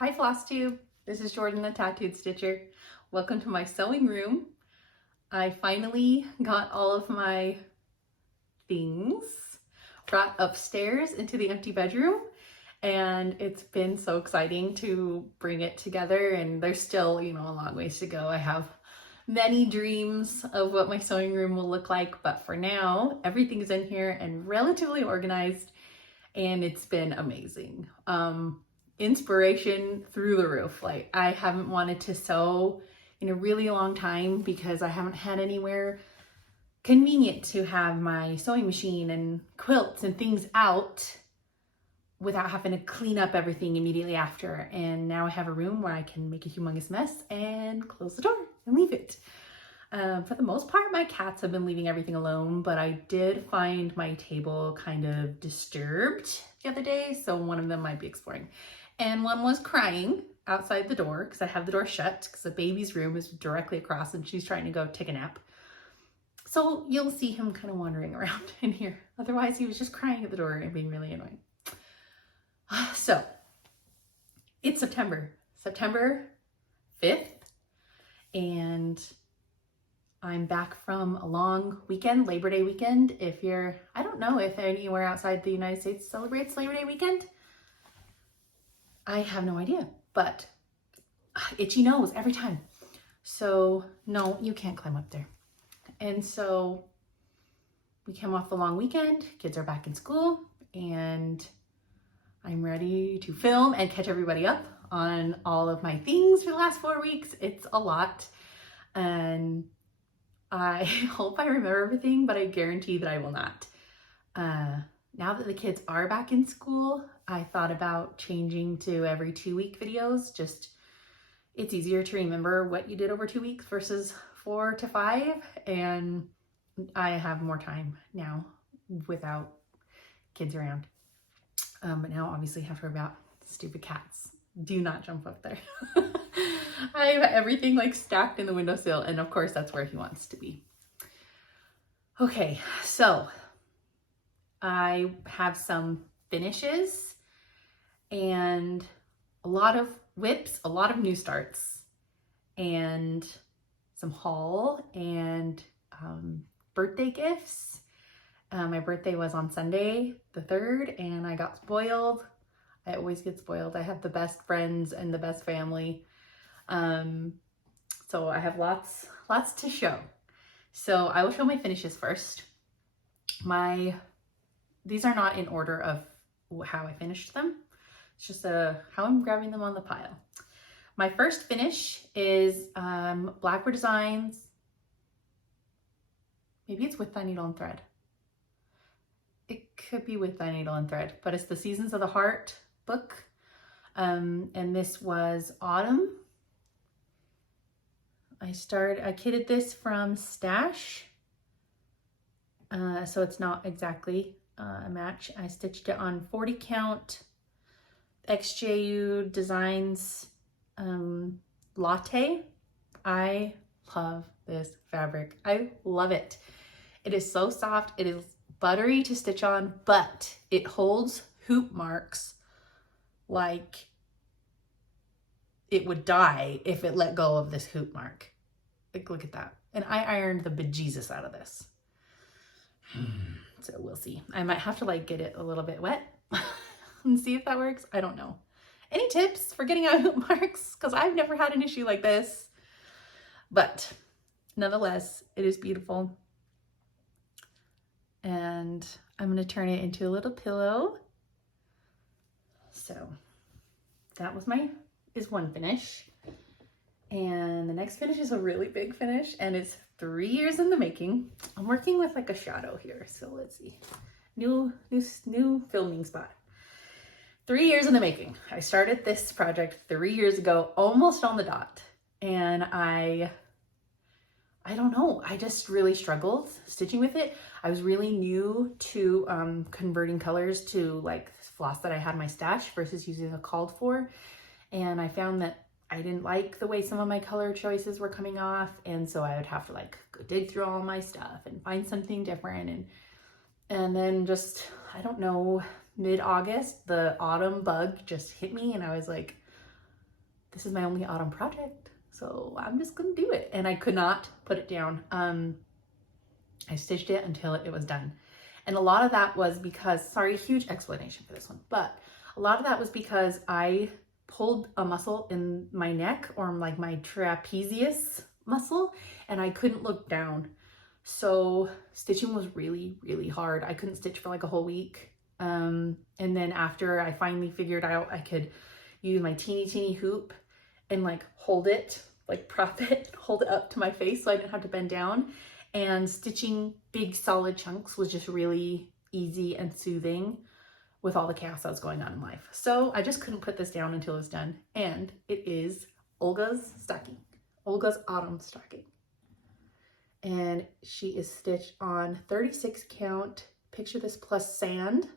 Hi Flosstube, this is Jordan the Tattooed Stitcher. Welcome to my sewing room. I finally got all of my things brought upstairs into the empty bedroom, and it's been so exciting to bring it together, and there's still, a long ways to go. I have many dreams of what my sewing room will look like, but for now, everything's in here and relatively organized, and it's been amazing. Inspiration through the roof. Like, I haven't wanted to sew in a really long time because I haven't had anywhere convenient to have my sewing machine and quilts and things out without having to clean up everything immediately after. And now I have a room where I can make a humongous mess and close the door and leave it. For the most part, my cats have been leaving everything alone, but I did find my table kind of disturbed the other day, so one of them might be exploring. And one was crying outside the door because I have the door shut because the baby's room is directly across and she's trying to go take a nap. So you'll see him kind of wandering around in here. Otherwise, he was just crying at the door and being really annoying. So it's September 5th, and I'm back from a long weekend, Labor Day weekend. I don't know if anywhere outside the United States celebrates Labor Day weekend. I have no idea, but itchy nose every time. So no, you can't climb up there. And so we came off the long weekend, kids are back in school, and I'm ready to film and catch everybody up on all of my things for the last 4 weeks. It's a lot, and I hope I remember everything, but I guarantee that I will not. Now that the kids are back in school, I thought about changing to every 2-week videos. It's easier to remember what you did over 2 weeks versus 4 to 5. And I have more time now without kids around. But now obviously I have to worry about stupid cats. Do not jump up there. I have everything like stacked in the windowsill, and of course that's where he wants to be. Okay, so I have some finishes and a lot of WIPS, a lot of new starts, and some haul and birthday gifts. My birthday was on Sunday the 3rd, and I got spoiled. I always get spoiled. I have the best friends and the best family. So I have lots to show. So I will show my finishes first. These are not in order of how I finished them. It's just how I'm grabbing them on the pile. My first finish is Blackbird Designs. Maybe it's With Thy Needle and Thread. It could be With Thy Needle and Thread, but it's the Seasons of the Heart book. And this was autumn. I kitted this from Stash. So it's not exactly a match. I stitched it on 40 count XJU Designs Latte. I love this fabric. I love it. It is so soft. It is buttery to stitch on, but it holds hoop marks like it would die if it let go of this hoop mark. Like, look at that. And I ironed the bejesus out of this. So we'll see. I might have to like get it a little bit wet and see if that works. I don't know. Any tips for getting out hoop marks? Because I've never had an issue like this. But nonetheless, it is beautiful. And I'm going to turn it into a little pillow. So that is one finish. And the next finish is a really big finish, and it's 3 years in the making. I'm working with like a shadow here, so let's see. New filming spot. 3 years in the making. I started this project 3 years ago, almost on the dot. And I don't know, I just really struggled stitching with it. I was really new to converting colors to like floss that I had in my stash versus using a called for. And I found that I didn't like the way some of my color choices were coming off. And so I would have to like go dig through all my stuff and find something different. And then just, I don't know, mid-August, the autumn bug just hit me, and I was like, this is my only autumn project, so I'm just gonna do it. And I could not put it down. I stitched it until it was done. And a lot of that was because, sorry, huge explanation for this one, but a lot of that was because I pulled a muscle in my neck, or like my trapezius muscle, and I couldn't look down. So stitching was really, really hard. I couldn't stitch for like a whole week. And then after I finally figured out I could use my teeny hoop and like hold it, like prop it, hold it up to my face so I didn't have to bend down. And stitching big solid chunks was just really easy and soothing with all the chaos that was going on in life. So I just couldn't put this down until it was done. And it is Olga's stocking, Olga's autumn stocking. And she is stitched on 36 count, picture this, plus sand.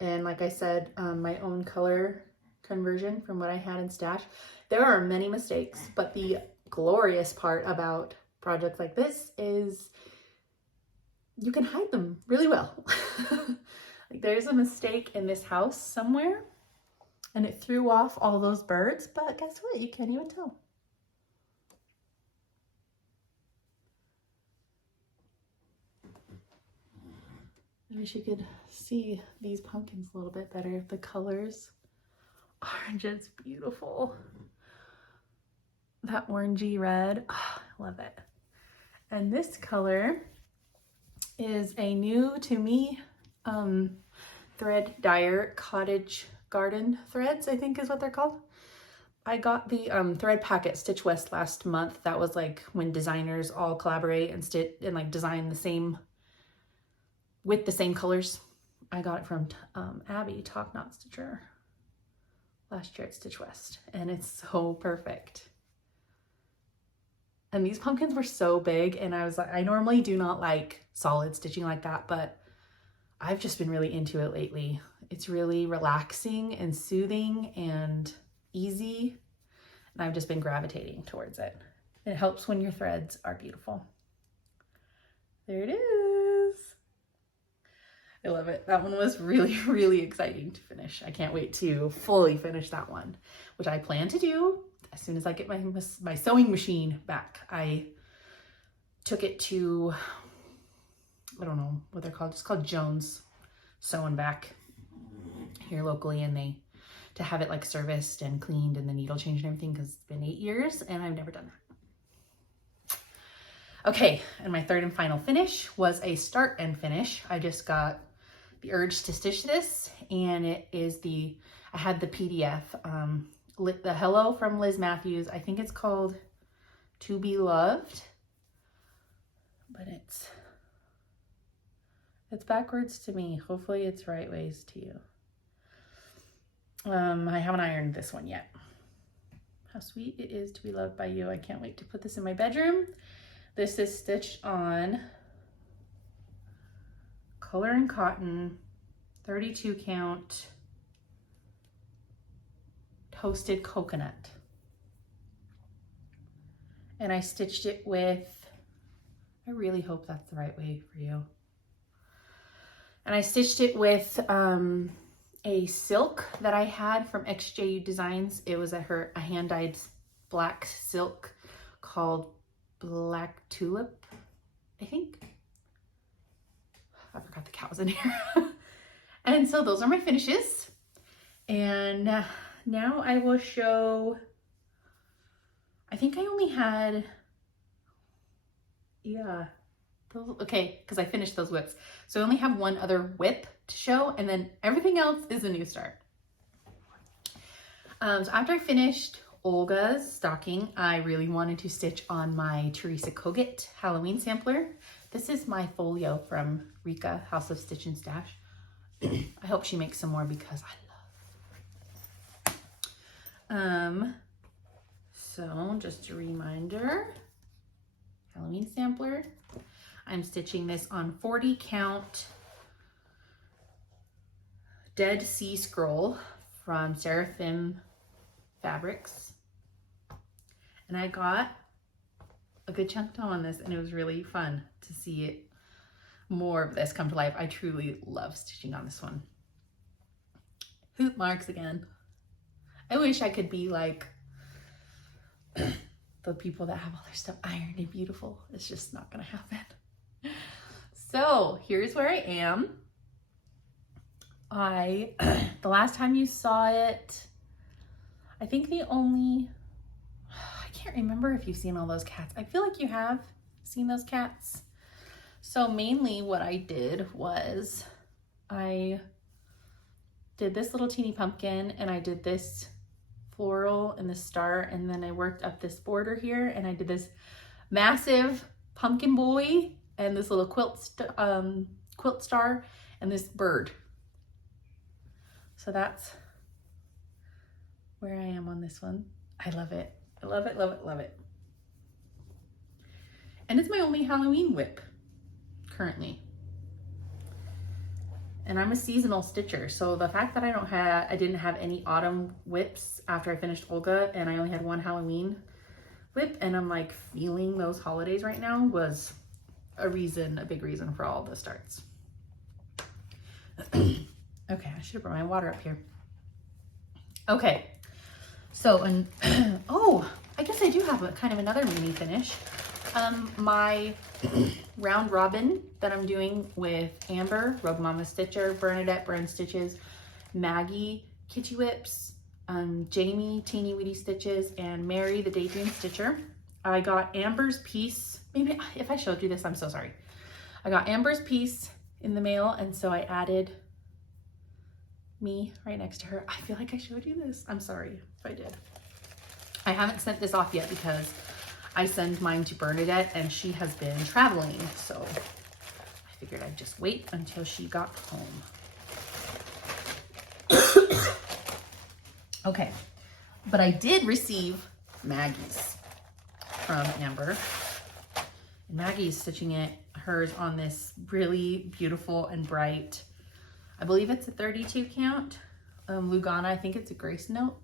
And like I said, my own color conversion from what I had in stash. There are many mistakes, but the glorious part about projects like this is you can hide them really well. Like there's a mistake in this house somewhere and it threw off all those birds, but guess what? You can't even tell. I wish you could see these pumpkins a little bit better. The colors are just beautiful. That orangey red, oh, I love it. And this color is a new to me thread dyer, cottage garden threads, I think is what they're called. I got the thread packet Stitch West last month. That was like when designers all collaborate and stitch and like design the same with the same colors. I got it from Abby, Top Knot Stitcher, last year at Stitch West, and it's so perfect. And these pumpkins were so big, and I was like, I normally do not like solid stitching like that, but I've just been really into it lately. It's really relaxing and soothing and easy, and I've just been gravitating towards it. It helps when your threads are beautiful. There it is. I love it. That one was really, really exciting to finish. I can't wait to fully finish that one, which I plan to do as soon as I get my sewing machine back. I took it to, I don't know what they're called. It's called Jones Sew and Back here locally, and to have it like serviced and cleaned and the needle changed and everything, because it's been 8 years and I've never done that. Okay, and my third and final finish was a start and finish. I just got the urge to stitch this, and it is I had the PDF, the Hello from Liz Matthews. I think it's called To Be Loved, but it's backwards to me. Hopefully it's right ways to you. I haven't ironed this one yet. How sweet it is to be loved by you. I can't wait to put this in my bedroom. This is stitched on Color and Cotton, 32 count, toasted coconut. And I stitched it with, I really hope that's the right way for you. And I stitched it with a silk that I had from XJU Designs. It was a hand-dyed black silk called Black Tulip, I think. I forgot the cows in here. And so those are my finishes. And now I will show, I think I only had, okay, because I finished those WIPs. So I only have one other WIP to show, and then everything else is a new start. So after I finished Olga's stocking, I really wanted to stitch on my Teresa Kogut Halloween sampler. This is my folio from Rika, House of Stitch and Stash. I hope she makes some more because I love. So just a reminder, Halloween sampler. I'm stitching this on 40 count Dead Sea Scroll from Seraphim Fabrics. And I got a good chunk done on this, and it was really fun to see it, more of this come to life. I truly love stitching on this one. Hoop marks again. I wish I could be like the people that have all their stuff ironed and beautiful. It's just not gonna happen. So here's where I am. The last time you saw it, I think I can't remember if you've seen all those cats. I feel like you have seen those cats. So mainly what I did was I did this little teeny pumpkin, and I did this floral and this star, and then I worked up this border here, and I did this massive pumpkin boy and this little quilt star and this bird. So that's where I am on this one. I love it. I love it, love it, love it. And it's my only Halloween WIP currently. And I'm a seasonal stitcher, so the fact that I didn't have any autumn WIPs after I finished Olga, and I only had one Halloween WIP, and I'm like feeling those holidays right now, was a big reason for all the starts. Okay, I should have brought my water up here. Okay, so, oh, I guess I do have a kind of another mini finish. My round robin that I'm doing with Amber, Rogue Mama Stitcher, Bernadette, Burn Stitches, Maggie, Kitty Whips, Jamie, Teeny Weedy Stitches, and Mary, the Daydream Stitcher. I got Amber's piece. Maybe if I showed you this, I'm so sorry. I got Amber's piece in the mail, and so I added me right next to her. I feel like I showed you this. I'm sorry if I did. I haven't sent this off yet because I send mine to Bernadette and she has been traveling, so I figured I'd just wait until she got home. Okay, but I did receive Maggie's from Amber. And Maggie's stitching hers on this really beautiful and bright, I believe it's a 32 count, Lugana. I think it's a Grace Note.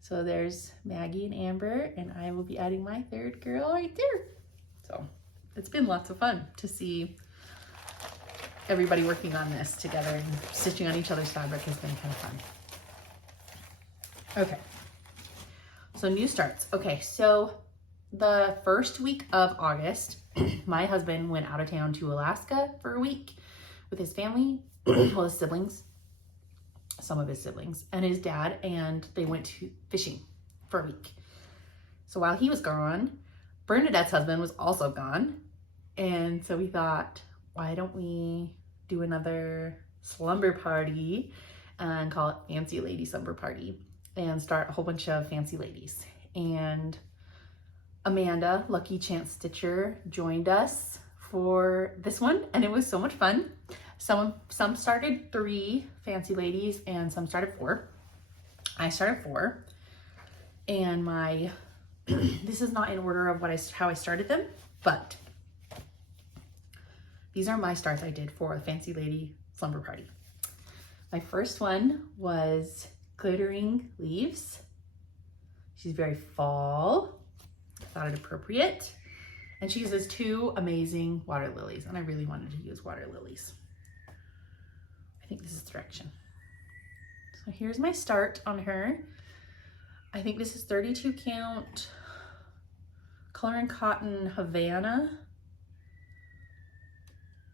So there's Maggie and Amber, and I will be adding my third girl right there. So it's been lots of fun to see everybody working on this together and stitching on each other's fabric has been kind of fun. Okay, so new starts. Okay, so the first week of August, my husband went out of town to Alaska for a week with his family, well, his siblings. Some of his siblings and his dad, and they went fishing for a week. So while he was gone, Bernadette's husband was also gone. And so we thought, why don't we do another slumber party and call it Fancy Lady Slumber Party and start a whole bunch of fancy ladies. And Amanda, Lucky Chance Stitcher, joined us for this one, and it was so much fun. Some started 3 fancy ladies and some started 4. I started 4, and this is not in order of how I started them, but these are my starts I did for the Fancy Lady Slumber Party. My first one was Glittering Leaves. She's very fall. I thought it appropriate. And she uses 2 amazing water lilies, and I really wanted to use water lilies. I think this is the direction. So here's my start on her. I think this is 32 count Color and Cotton Havana.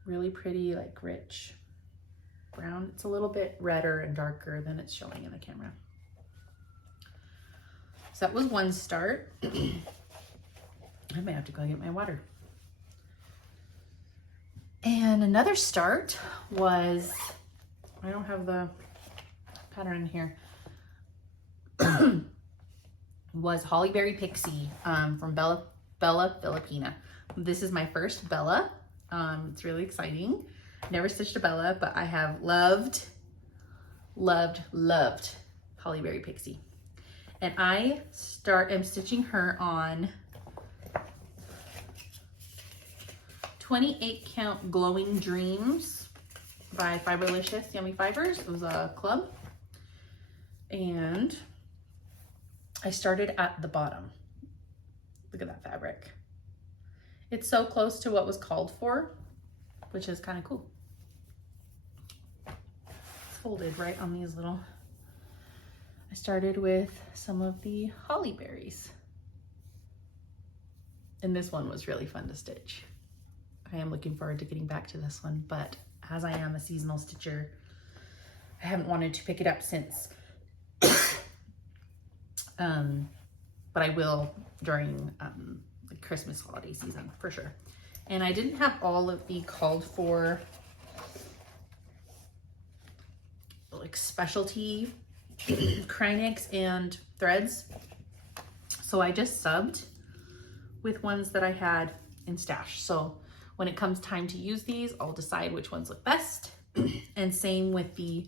Really pretty, like rich brown. It's a little bit redder and darker than it's showing in the camera. So that was one start. I may have to go get my water. And another start was, I don't have the pattern in here, was Hollyberry Pixie from Bella Filipina. This is my first Bella. It's really exciting. Never stitched a Bella, but I have loved Hollyberry Pixie. And I am stitching her on 28 count Glowing Dreams by Fiberlicious Yummy Fibers. It was a club. And I started at the bottom. Look at that fabric. It's so close to what was called for, which is kind of cool. It's folded right on these little, I started with some of the holly berries. And this one was really fun to stitch. I am looking forward to getting back to this one, but as I am a seasonal stitcher, I haven't wanted to pick it up since. But I will during the Christmas holiday season for sure. And I didn't have all of the called for like specialty Krynics and threads. So I just subbed with ones that I had in stash. So when it comes time to use these, I'll decide which ones look best. And same with the,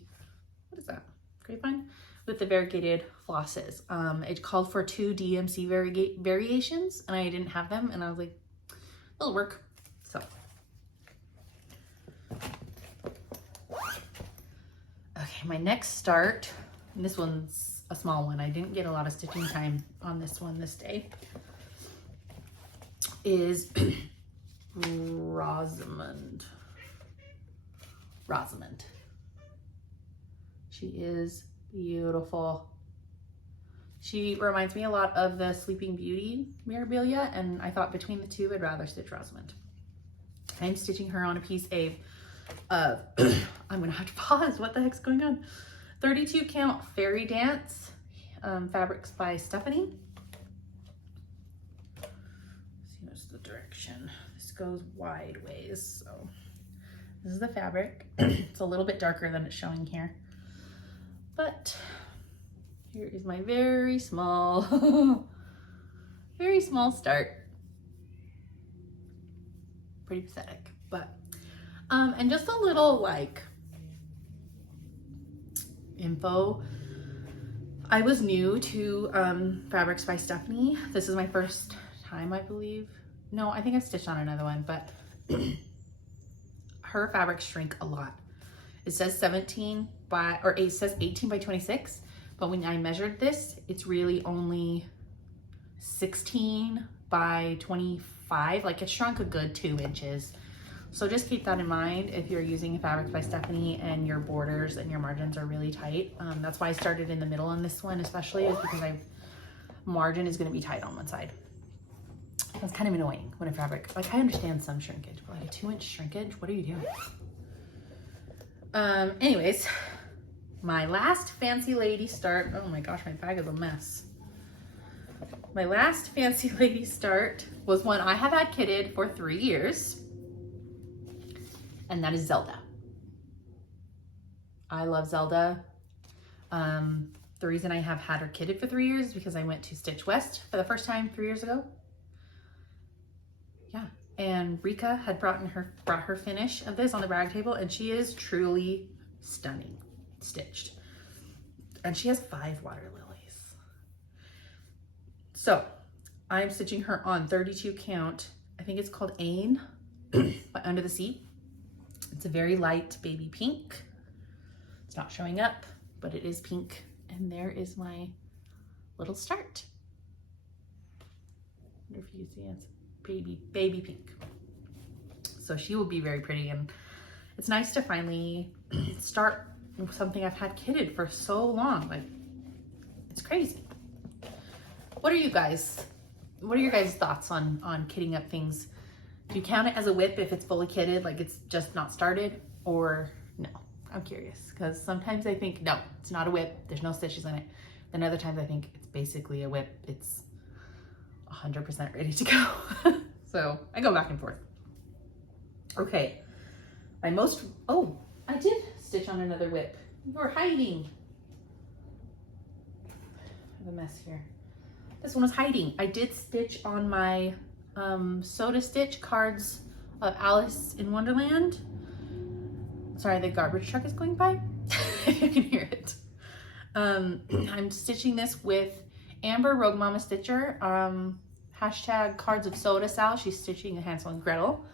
what is that? Grapevine? With the variegated flosses. It called for 2 DMC variations and I didn't have them and I was like, it'll work. So. Okay, my next start, and this one's a small one. I didn't get a lot of stitching time on this one this day, is Rosamond. She is beautiful. She reminds me a lot of the Sleeping Beauty Mirabilia, and I thought between the two, I'd rather stitch Rosamond. I'm stitching her on a piece of, I'm gonna have to pause, what the heck's going on? 32 count Fairy Dance, fabrics by Stephanie. Let's see what's the direction. This goes wide ways, so this is the fabric. It's a little bit darker than it's showing here, but here is my very small, very small start. Pretty pathetic, but, and just a little like info. I was new to Fabrics by Stephanie. This is my first time, I believe. No, I think I stitched on another one, but her fabrics shrink a lot. It says 17 by, or it says 18 by 26, but when I measured this, it's really only 16 by 25. Like it shrunk a good 2 inches. So just keep that in mind if you're using Fabrics by Stephanie and your borders and your margins are really tight. That's why I started in the middle on this one, especially is because margin is going to be tight on one side. That's kind of annoying when a fabric, like I understand some shrinkage, but like a 2-inch shrinkage, what are you doing? Anyways, my last fancy lady start, oh my gosh, my bag is a mess. My last fancy lady start was one I have had kitted for 3 years. And that is Zelda. I love Zelda. The reason I have had her kitted for 3 years is because I went to Stitch West for the first time 3 years ago. Yeah, and Rika had brought her finish of this on the brag table, and she is truly stunning stitched. And she has 5 water lilies. So I'm stitching her on 32 count. I think it's called Ain by Under the Sea. It's a very light baby pink. It's not showing up, but it is pink. And there is my little start. I wonder if you can see it's baby pink. So she will be very pretty, and it's nice to finally start with something I've had kitted for so long. Like, it's crazy. What are your guys' thoughts on kitting up things? Do you count it as a WIP if it's fully kitted, like it's just not started, or no? I'm curious, because sometimes I think, no, it's not a WIP, there's no stitches in it. Then other times I think it's basically a WIP, it's 100% ready to go. So I go back and forth. Okay, oh, I did stitch on another WIP. You're hiding. I have a mess here. This one was hiding. I did stitch on my Soda Stitch cards of Alice in Wonderland. Sorry, the garbage truck is going by. If you can hear it. I'm stitching this with Amber Rogue Mama Stitcher. Hashtag cards of Soda Sal. She's stitching a Hansel and Gretel.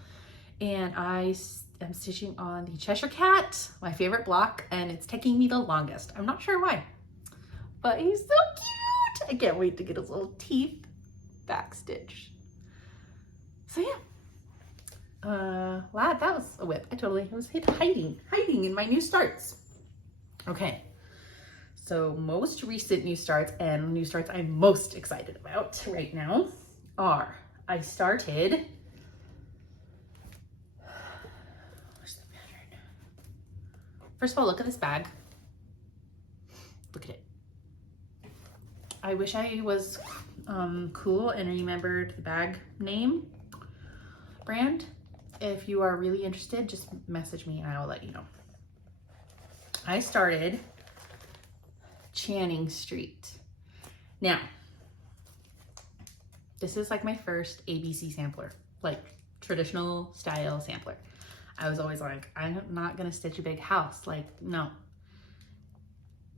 And I am stitching on the Cheshire Cat, my favorite block, and it's taking me the longest. I'm not sure why, but he's so cute. I can't wait to get his little teeth back stitched. So yeah, that was a WIP. I was hiding in my new starts. Okay, So most recent new starts and new starts I'm most excited about right now are, I started, where's the pattern? First of all, look at this bag. Look at it. I wish I was cool and remembered the bag name brand. If you are really interested, just message me and I will let you know. I started Channing Street. Now, this is like my first ABC sampler, like traditional style sampler. I was always like, I'm not gonna stitch a big house, like no.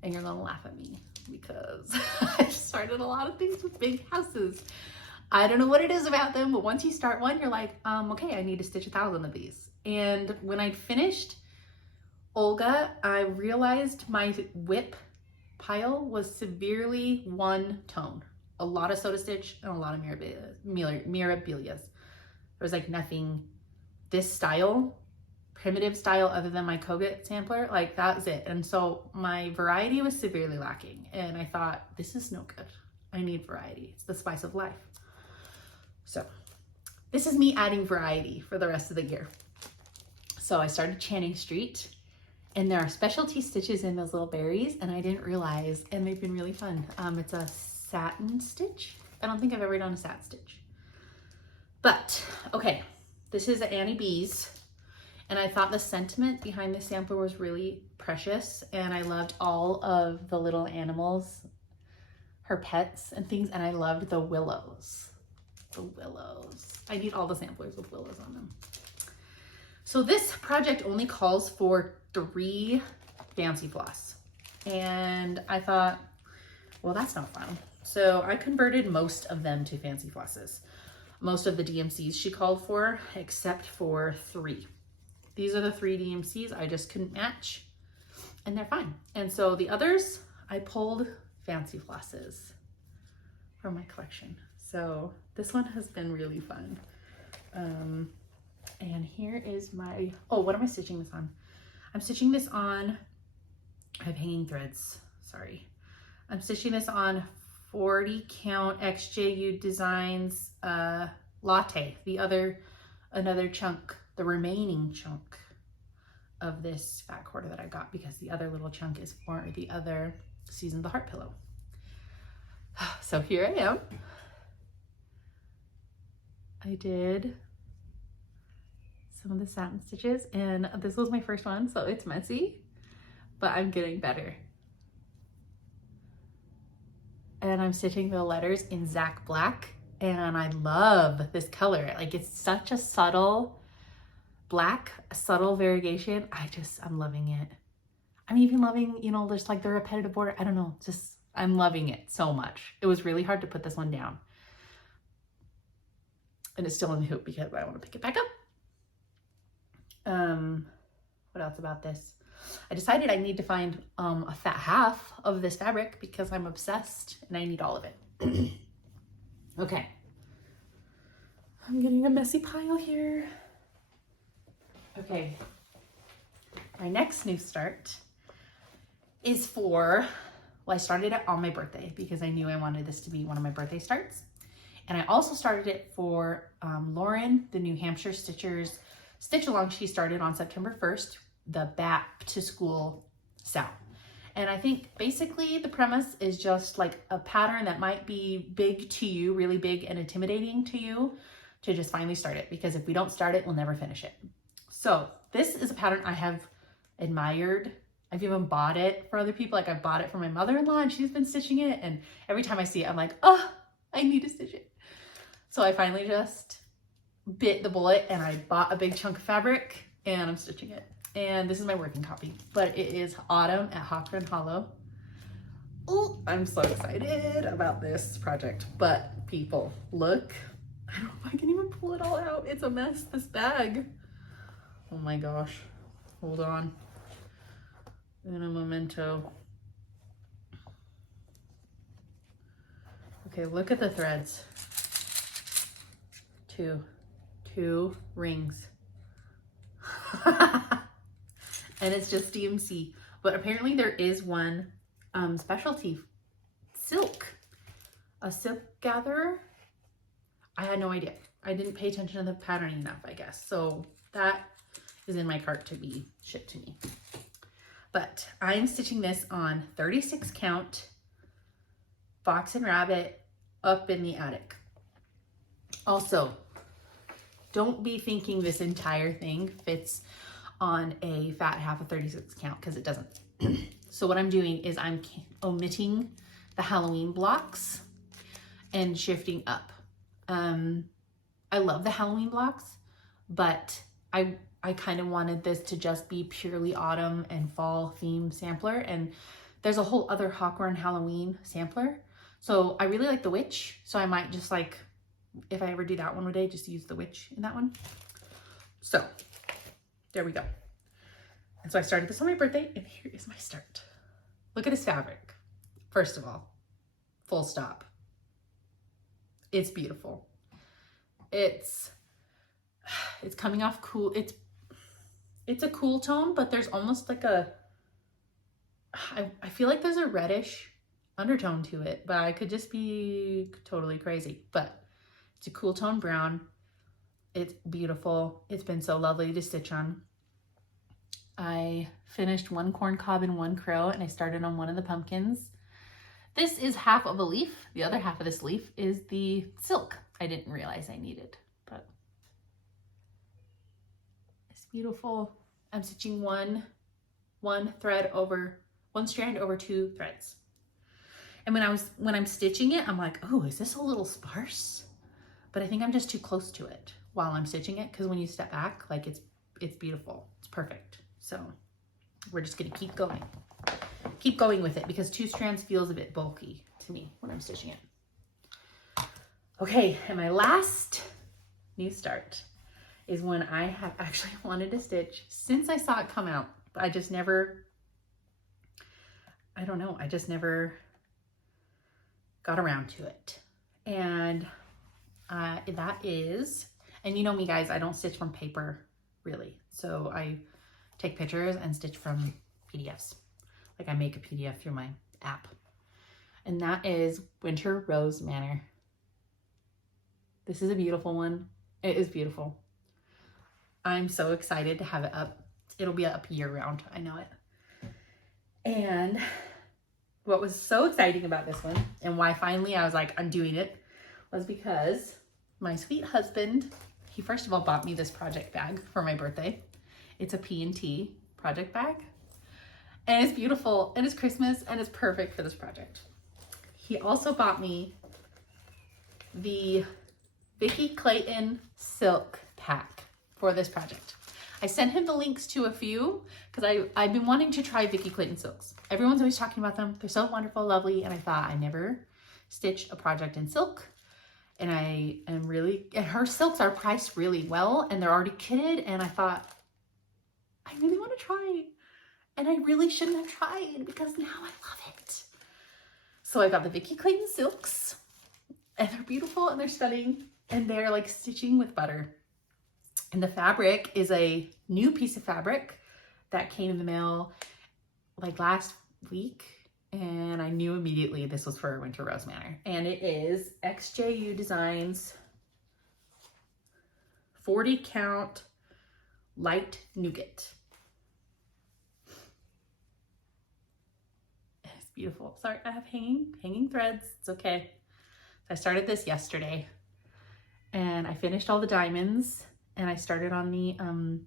And you're gonna laugh at me because I started a lot of things with big houses. I don't know what it is about them, but once you start one, you're like, okay, I need to stitch 1,000 of these. And when I finished Olga, I realized my WIP pile was severely one tone. A lot of soda stitch and a lot of mirabilias. There was like nothing, this style, primitive style, other than my Kogut sampler, like that was it. And so my variety was severely lacking. And I thought, this is no good. I need variety. It's the spice of life. So this is me adding variety for the rest of the year. So I started Channing Street, and there are specialty stitches in those little berries, and I didn't realize, and they've been really fun. It's a satin stitch. I don't think I've ever done a satin stitch. But, okay, this is Annie B's, and I thought the sentiment behind the sampler was really precious, and I loved all of the little animals, her pets and things, and I loved the willows. The willows. I need all the samplers with willows on them. So this project only calls for 3 fancy floss. And I thought, well, that's not fun. So I converted most of them to fancy flosses. Most of the DMCs she called for, except for 3. These are the 3 DMCs I just couldn't match, and they're fine. And so the others, I pulled fancy flosses from my collection. So this one has been really fun. And here is my, oh, what am I stitching this on? I'm stitching this on, I have hanging threads, sorry. I'm stitching this on 40 count XJU Designs Latte, another chunk, the remaining chunk of this fat quarter that I got, because the other little chunk is for the other Season of the Heart pillow. So here I am. I did some of the satin stitches, and this was my first one, so it's messy, but I'm getting better. And I'm stitching the letters in Zach Black, and I love this color. Like, it's such a subtle black, a subtle variegation. I'm loving it. I'm even loving, you know, there's like the repetitive border. I don't know, just, I'm loving it so much. It was really hard to put this one down. And it's still in the hoop because I want to pick it back up. What else about this? I decided I need to find a fat half of this fabric because I'm obsessed and I need all of it. Okay. I'm getting a messy pile here. Okay. My next new start is for, well, I started it on my birthday because I knew I wanted this to be one of my birthday starts. And I also started it for Lauren, the New Hampshire Stitchers Stitch Along. She started on September 1st, the Back to School Sal. And I think basically the premise is just like a pattern that might be big to you, really big and intimidating to you, to just finally start it. Because if we don't start it, we'll never finish it. So this is a pattern I have admired. I've even bought it for other people. Like I bought it for my mother-in-law and she's been stitching it. And every time I see it, I'm like, oh, I need to stitch it. So I finally just bit the bullet and I bought a big chunk of fabric and I'm stitching it. And this is my working copy, but it is Autumn at Hawthorne Hollow. Oh, I'm so excited about this project. But people, look, I don't know if I can even pull it all out. It's a mess, this bag. Oh my gosh, hold on. In a memento. Okay, look at the threads. Two rings. And it's just DMC. But apparently there is one specialty silk, a silk gatherer. I had no idea. I didn't pay attention to the patterning enough, I guess. So that is in my cart to be shipped to me. But I'm stitching this on 36 count Fox and Rabbit up in the attic. Also, don't be thinking this entire thing fits on a fat half of 36 count, because it doesn't. So what I'm doing is I'm omitting the Halloween blocks and shifting up. I love the Halloween blocks, but I kind of wanted this to just be purely autumn and fall theme sampler, and there's a whole other Hawthorne Halloween sampler. So I really like the witch, so I might just like, if I ever do that one one day, just use the witch in that one. So there we go. And so I started this on my birthday, and here is my start. Look at this fabric. First of all, full stop. It's beautiful. It's coming off cool. It's a cool tone, but there's almost like a, I feel like there's a reddish undertone to it, but I could just be totally crazy. But it's a cool tone brown. It's beautiful. It's been so lovely to stitch on. I finished one corn cob and one crow, and I started on one of the pumpkins. This is half of a leaf. The other half of this leaf is the silk I didn't realize I needed, but it's beautiful. I'm stitching one strand over 2 threads. And when I'm stitching it, I'm like, oh, is this a little sparse? But I think I'm just too close to it while I'm stitching it, because when you step back, like it's beautiful. It's perfect. So we're just gonna keep going with it, because 2 strands feels a bit bulky to me when I'm stitching it. Okay, and my last new start is when I have actually wanted to stitch since I saw it come out, but I just never got around to it. And that is, and you know me guys, I don't stitch from paper really. So I take pictures and stitch from PDFs. Like I make a PDF through my app. And that is Winter Rose Manor. This is a beautiful one. It is beautiful. I'm so excited to have it up. It'll be up year round, I know it. And what was so exciting about this one, and why finally I was like, I'm doing it, was because my sweet husband, he first of all bought me this project bag for my birthday. It's a P&T project bag. And it's beautiful, and it's Christmas, and it's perfect for this project. He also bought me the Vicki Clayton silk pack for this project. I sent him the links to a few, because I've been wanting to try Vicki Clayton silks. Everyone's always talking about them. They're so wonderful, lovely, and I thought I never stitched a project in silk. And and her silks are priced really well, and they're already kitted, and I thought, I really want to try. And I really shouldn't have tried, because now I love it. So I got the Vicki Clayton silks, and they're beautiful, and they're stunning, and they're like stitching with butter. And the fabric is a new piece of fabric that came in the mail like last week, and I knew immediately this was for Winter Rose Manor. And it is XJU Designs 40 count light nougat. It's beautiful. Sorry, I have hanging threads. It's okay. So I started this yesterday, and I finished all the diamonds, and I started on the one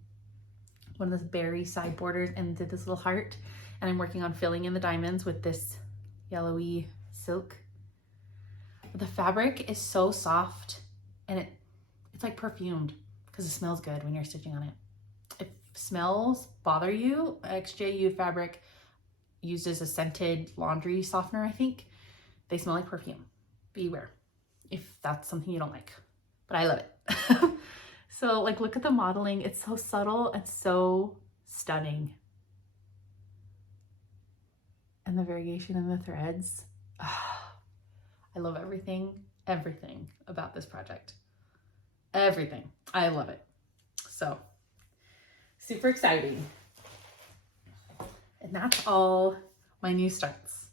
of those berry side borders and did this little heart, and I'm working on filling in the diamonds with this yellowy silk. But the fabric is so soft, and it's like perfumed, because it smells good when you're stitching on it. If smells bother you, XJU fabric used as a scented laundry softener, I think. They smell like perfume. Beware if that's something you don't like, but I love it. So like, look at the modeling. It's so subtle and so stunning. And the variation in the threads. Oh, I love everything about this project. Everything. I love it. So super exciting. And that's all my new starts.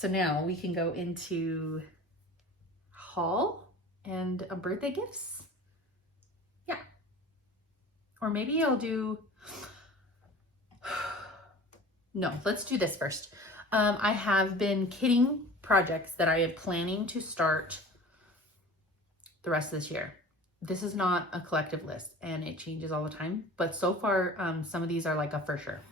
So now we can go into haul and birthday gifts. Yeah. Or maybe I'll do, no, let's do this first. I have been kitting projects that I am planning to start the rest of this year. This is not a collective list and it changes all the time, but so far some of these are like a for sure.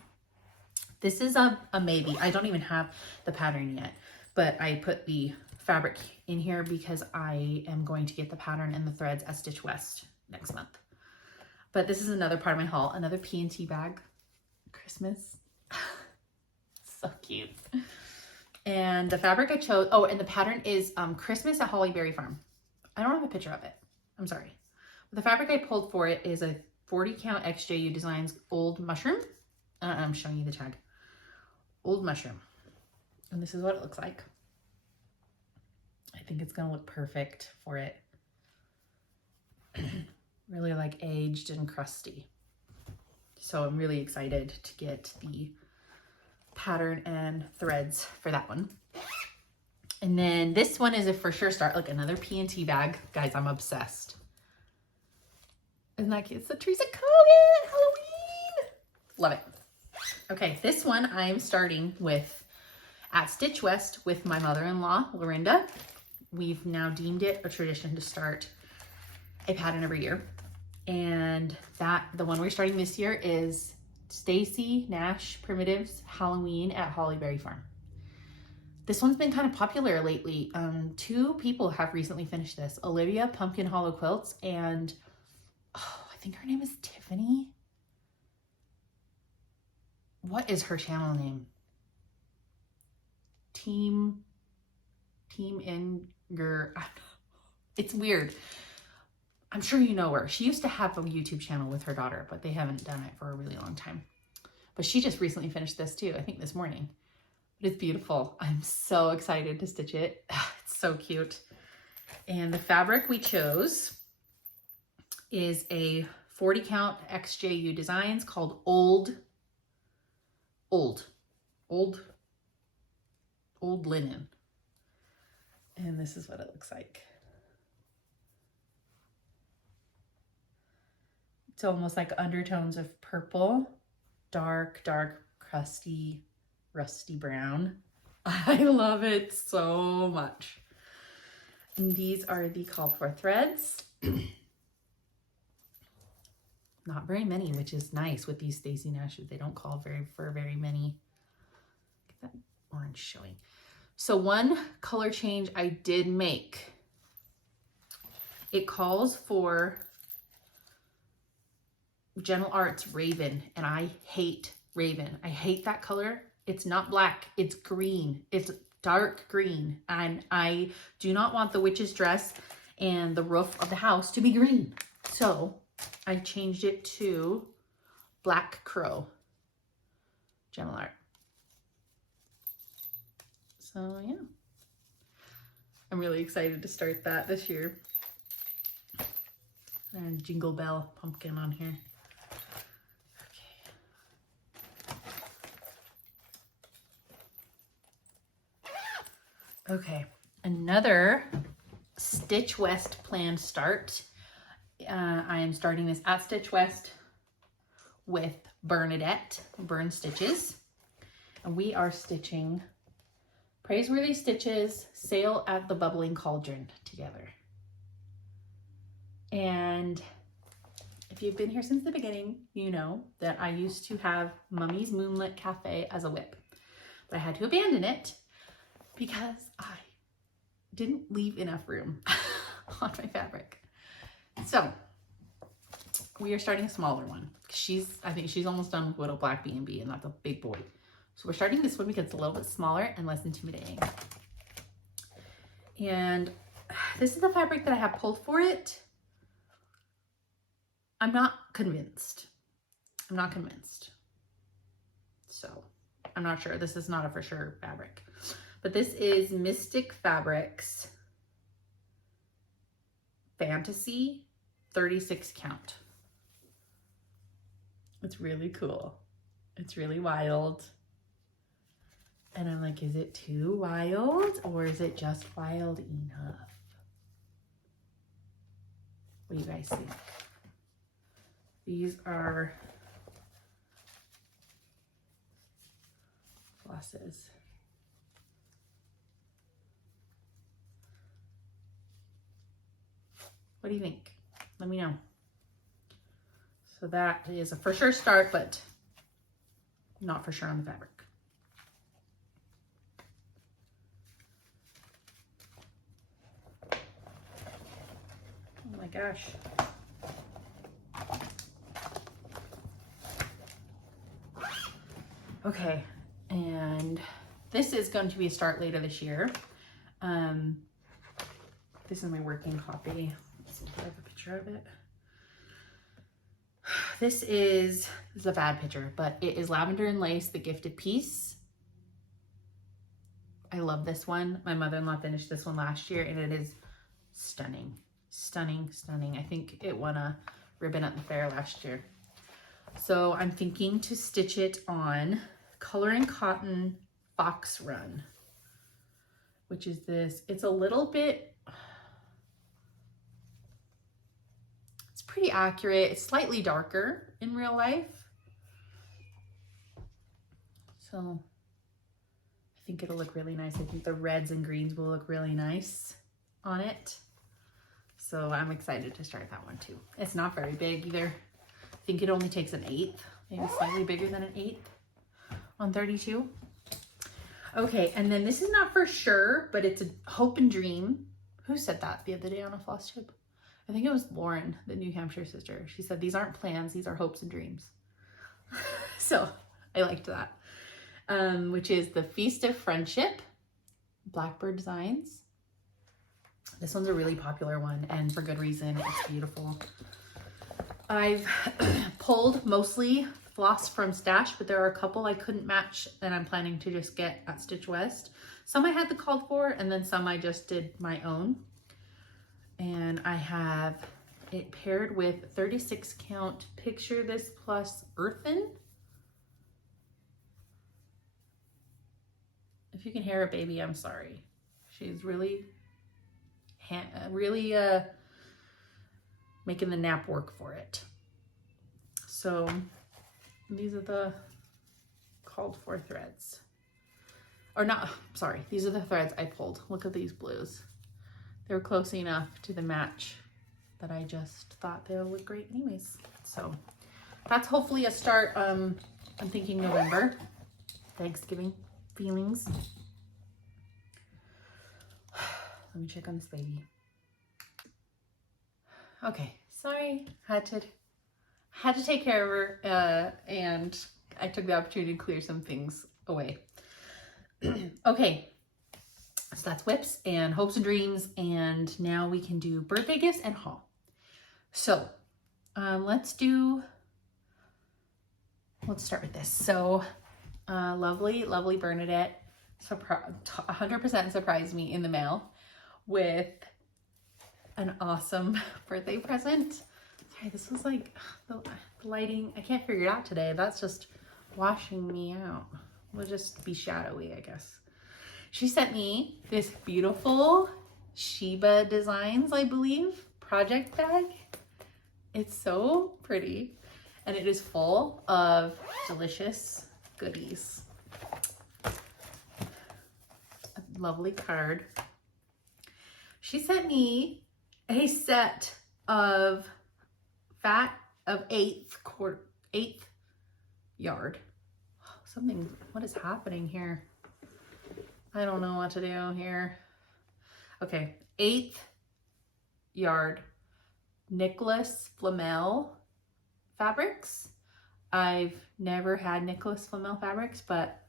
This is a maybe. I don't even have the pattern yet, but I put the fabric in here because I am going to get the pattern and the threads at Stitch West next month. But this is another part of my haul, another P&T bag, Christmas. So cute. And the fabric I chose, oh, and the pattern is Christmas at Holly Berry Farm. I don't have a picture of it. I'm sorry. But the fabric I pulled for it is a 40 count XJU Designs Old Mushroom. I'm showing you the tag. Old Mushroom. And this is what it looks like. I think it's gonna look perfect for it. Really like aged and crusty. So I'm really excited to get the pattern and threads for that one. And then this one is a for sure start, like another P&T bag. Guys, I'm obsessed. Isn't that cute? It's the Teresa Kogan Halloween. Love it. Okay, this one I'm starting with at Stitch West with my mother-in-law, Lorinda. We've now deemed it a tradition to start a pattern every year. And the one we're starting this year is Stacy Nash Primitives Halloween at Holly Berry Farm. This one's been kind of popular lately. 2 people have recently finished this. Olivia Pumpkin Hollow Quilts and I think her name is Tiffany. What is her channel name? Team Inger. It's weird. I'm sure you know her. She used to have a YouTube channel with her daughter, but they haven't done it for a really long time. But she just recently finished this too, I think this morning. But it's beautiful. I'm so excited to stitch it. It's so cute. And the fabric we chose is a 40 count XJU Designs called Old Linen. And this is what it looks like. It's almost like undertones of purple, dark, crusty, rusty brown. I love it so much. And these are the called for threads. Not very many, which is nice with these Stacy Nashes. They don't call for very many. Get that orange showing. So one color change I did make. It calls for Gentle Arts Raven, and I hate Raven. I hate that color. It's not black, it's green. It's dark green. And I do not want the witch's dress and the roof of the house to be green. So I changed it to Black Crow Gentle Art. So yeah, I'm really excited to start that this year. And Jingle Bell pumpkin on here. Okay, another Stitch West planned start. I am starting this at Stitch West with Bernadette Burn Stitches. And we are stitching Praiseworthy Stitches Sail at the Bubbling Cauldron together. And if you've been here since the beginning, you know that I used to have Mummy's Moonlit Cafe as a WIP. But I had to abandon it because I didn't leave enough room on my fabric. So we are starting a smaller one. I think she's almost done with Widow Black B&B, and that's a big boy. So we're starting this one because it's a little bit smaller and less intimidating. And this is the fabric that I have pulled for it. I'm not convinced. So I'm not sure. This is not a for sure fabric. But this is Mystic Fabrics Fantasy 36 count. It's really cool. It's really wild. And I'm like, is it too wild or is it just wild enough? What do you guys think? These are flosses. What do you think? Let me know. So that is a for sure start, but not for sure on the fabric. Oh my gosh. Okay, and this is going to be a start later this year. This is my working copy. Let's see if I have a picture of it. This is a bad picture, but it is Lavender and Lace, The Gifted Piece. I love this one. My mother-in-law finished this one last year and it is stunning, stunning, stunning. I think it won a ribbon at the fair last year. So I'm thinking to stitch it on Color and Cotton Fox Run, which is this. It's a little bit, it's pretty accurate. It's slightly darker in real life. So I think it'll look really nice. I think the reds and greens will look really nice on it. So I'm excited to start that one too. It's not very big either. I think it only takes an 1/8, maybe slightly bigger than an 1/8 on 32. Okay, and then this is not for sure, but it's a Hope and Dream. Who said that the other day on a Flosstube? I think it was Lauren, the New Hampshire sister. She said, these aren't plans, these are hopes and dreams. So I liked that. Which is the Feast of Friendship, Blackbird Designs. This one's a really popular one, and for good reason. It's beautiful. I've pulled mostly floss from Stash, but there are a couple I couldn't match that I'm planning to just get at Stitch West. Some I had the called for, and then some I just did my own. And I have it paired with 36 count Picture This Plus Earthen. If you can hear it, baby, I'm sorry. She's really making the nap work for it. So these are the called for threads. Or not, sorry, these are the threads I pulled. Look at these blues. They're close enough to the match that I just thought they'll look great anyways. So that's hopefully a start. I'm thinking November, Thanksgiving feelings. Let me check on this baby. Okay, sorry, had to take care of her, and I took the opportunity to clear some things away. Okay, so that's WIPS and Hopes and Dreams, and now we can do birthday gifts and haul. So let's start with this. So lovely Bernadette 100% surprised me in the mail with an awesome birthday present. Sorry, this was like the lighting. I can't figure it out today. That's just washing me out. We'll just be shadowy, I guess. She sent me this beautiful Sheba Designs, I believe, project bag. It's so pretty, and it is full of delicious goodies. A lovely card. She sent me a set of eighth yard. What is happening here? I don't know what to do here. Okay, 8th yard Nicholas Flamel fabrics. I've never had Nicholas Flamel fabrics, but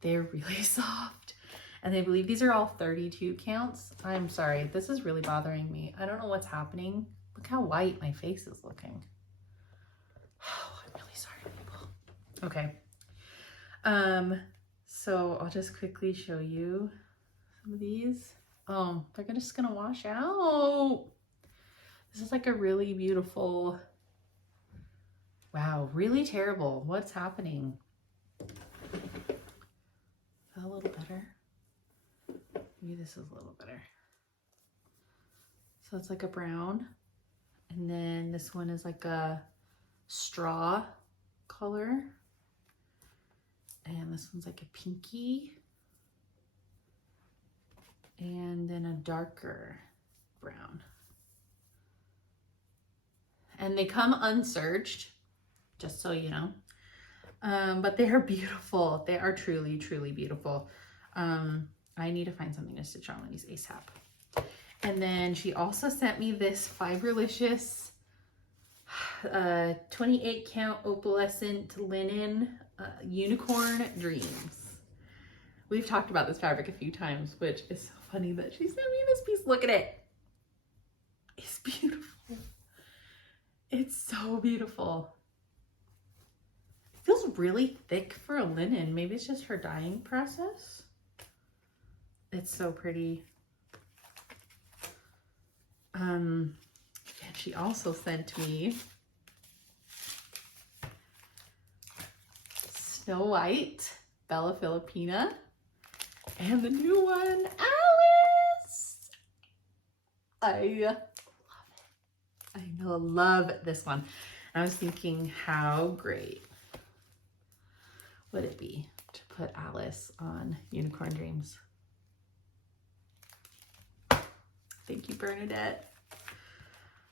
they're really soft. And I believe these are all 32 counts. I'm sorry, this is really bothering me. I don't know what's happening. Look how white my face is looking. Oh, I'm really sorry, people. Okay. So I'll just quickly show you some of these. Oh, they're just gonna wash out. This is like a really beautiful, wow, really terrible. What's happening? that a little better? Maybe this is a little better. So it's like a brown. And then this one is like a straw color. And this one's like a pinky. And then a darker brown. And they come unserged, just so you know. But they are beautiful. They are truly, truly beautiful. I need to find something to stitch on these ASAP. And then she also sent me this Fiberlicious 28 count opalescent linen unicorn dreams. We've talked about this fabric a few times, which is so funny that she sent me this piece. Look at it. It's beautiful. It's so beautiful. It feels really thick for a linen. Maybe it's just her dyeing process. It's so pretty. And she also sent me Snow White, Bella Filipina, and the new one, Alice. I love it. I love this one. I was thinking, how great would it be to put Alice on Unicorn Dreams? Thank you, Bernadette.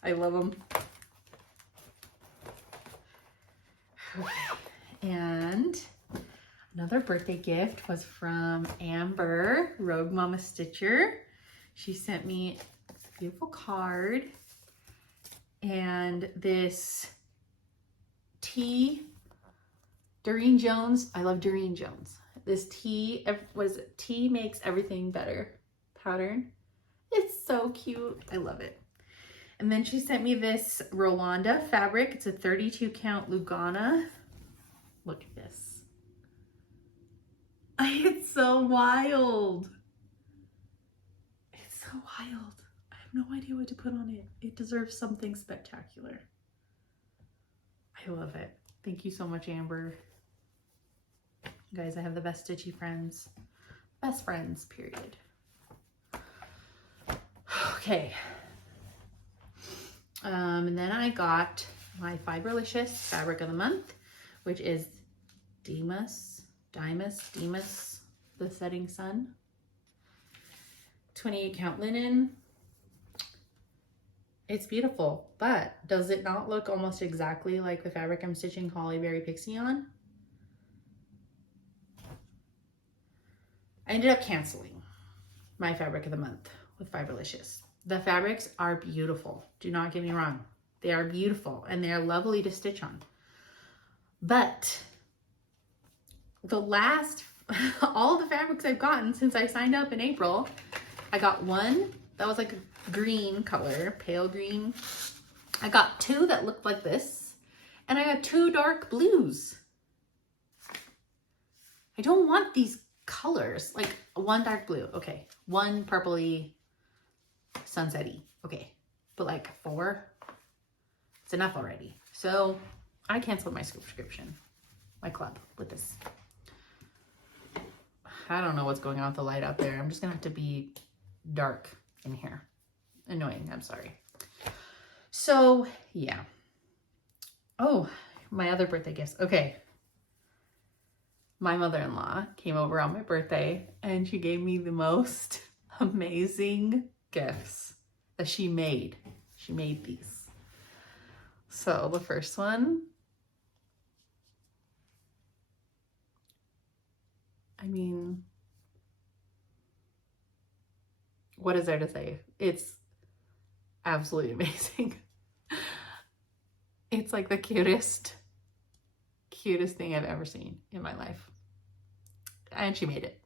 I love them. Okay. And another birthday gift was from Amber, Rogue Mama Stitcher. She sent me a beautiful card and this Doreen Jones. I love Doreen Jones. This tea Makes Everything Better pattern. It's so cute. I love it. And then she sent me this Rolanda fabric. It's a 32 count Lugana. Look at this. It's so wild. It's so wild. I have no idea what to put on it. It deserves something spectacular. I love it. Thank you so much, Amber. You guys, I have the best stitchy friends. Best friends, period. Okay. And then I got my Fiberlicious Fabric of the Month, which is Demas, the Setting Sun. 28 count linen. It's beautiful, but does it not look almost exactly like the fabric I'm stitching Holly Berry Pixie on? I ended up canceling my Fabric of the Month with Fiberlicious. The fabrics are beautiful. Do not get me wrong. They are beautiful and they are lovely to stitch on. But all the fabrics I've gotten since I signed up in April, I got one that was like a green color, pale green. I got two that looked like this, and I got two dark blues. I don't want these colors, like one dark blue, okay, one purpley sunsetty, okay, but like 4, it's enough already. So I canceled my subscription, my club, with this. I don't know what's going on with the light out there. I'm just gonna have to be dark in here. Annoying, I'm sorry. So yeah. Oh, my other birthday gifts. Okay. My mother-in-law came over on my birthday and she gave me the most amazing gifts that she made. She made these. So the first one, I mean, what is there to say? It's absolutely amazing. It's like the cutest thing I've ever seen in my life. And she made it.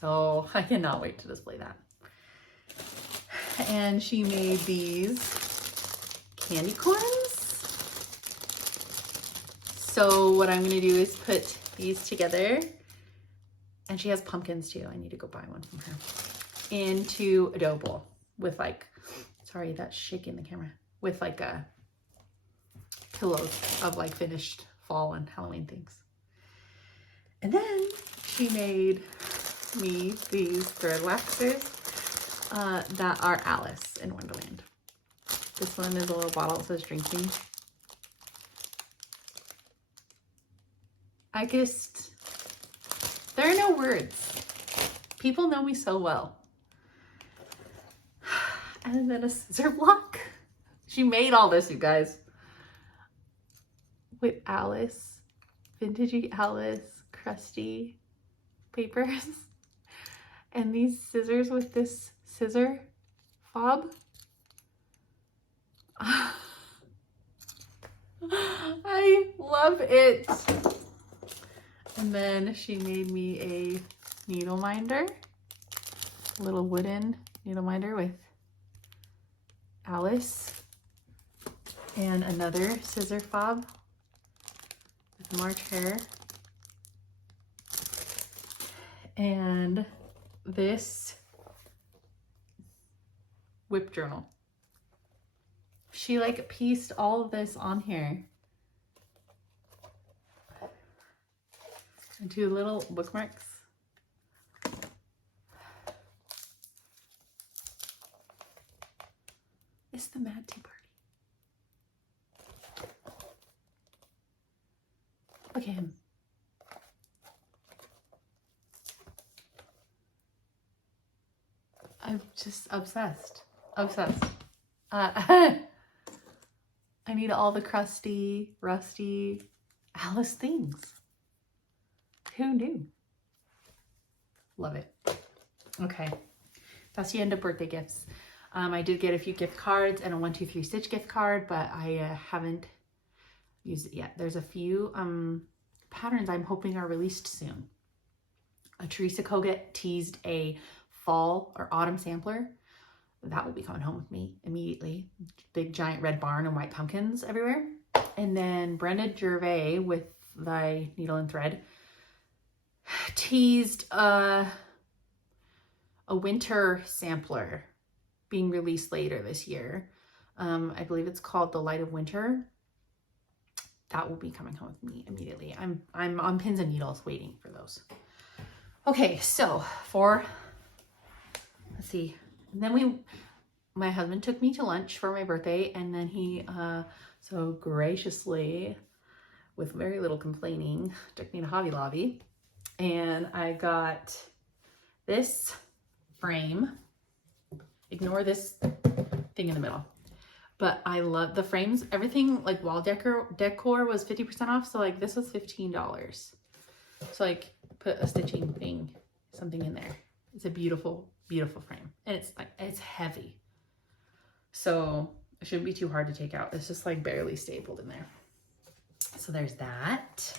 So I cannot wait to display that. And she made these candy corns. So what I'm gonna do is put these together. And she has pumpkins too. I need to go buy one from her. Into a dough bowl with like, sorry, that's shaking the camera, with like a pillows of like finished fall and Halloween things. And then she made me these thread waxers that are Alice in Wonderland. This one is a little bottle that says drink me. There are no words. People know me so well. And then a scissor block. She made all this, you guys. With Alice, vintagey Alice, crusty papers. And these scissors with this scissor fob. I love it. And then she made me a needle minder, a little wooden needle minder with Alice, and another scissor fob with March hair, and this whip journal. She like pieced all of this on here. And 2 little bookmarks. It's the Mad Tea Party. Look at him. I'm just obsessed. Obsessed. I need all the crusty, rusty Alice things. Who knew? Love it. Okay, that's the end of birthday gifts. I did get a few gift cards and a 1-2-3 Stitch gift card, but I haven't used it yet. There's a few patterns I'm hoping are released soon. Teresa Kogut teased a fall or autumn sampler. That will be coming home with me immediately. Big giant red barn and white pumpkins everywhere. And then Brenda Gervais with Thy Needle and Thread teased a winter sampler being released later this year. I believe it's called The Light of Winter. That will be coming home with me immediately. I'm on pins and needles waiting for those. Okay, so let's see. And then my husband took me to lunch for my birthday, and then he so graciously, with very little complaining, took me to Hobby Lobby. And I got this frame. Ignore this thing in the middle. But I love the frames. Everything like wall decor was 50% off. So like this was $15. So like put a stitching thing, something in there. It's a beautiful, beautiful frame. And it's heavy. So it shouldn't be too hard to take out. It's just like barely stapled in there. So there's that.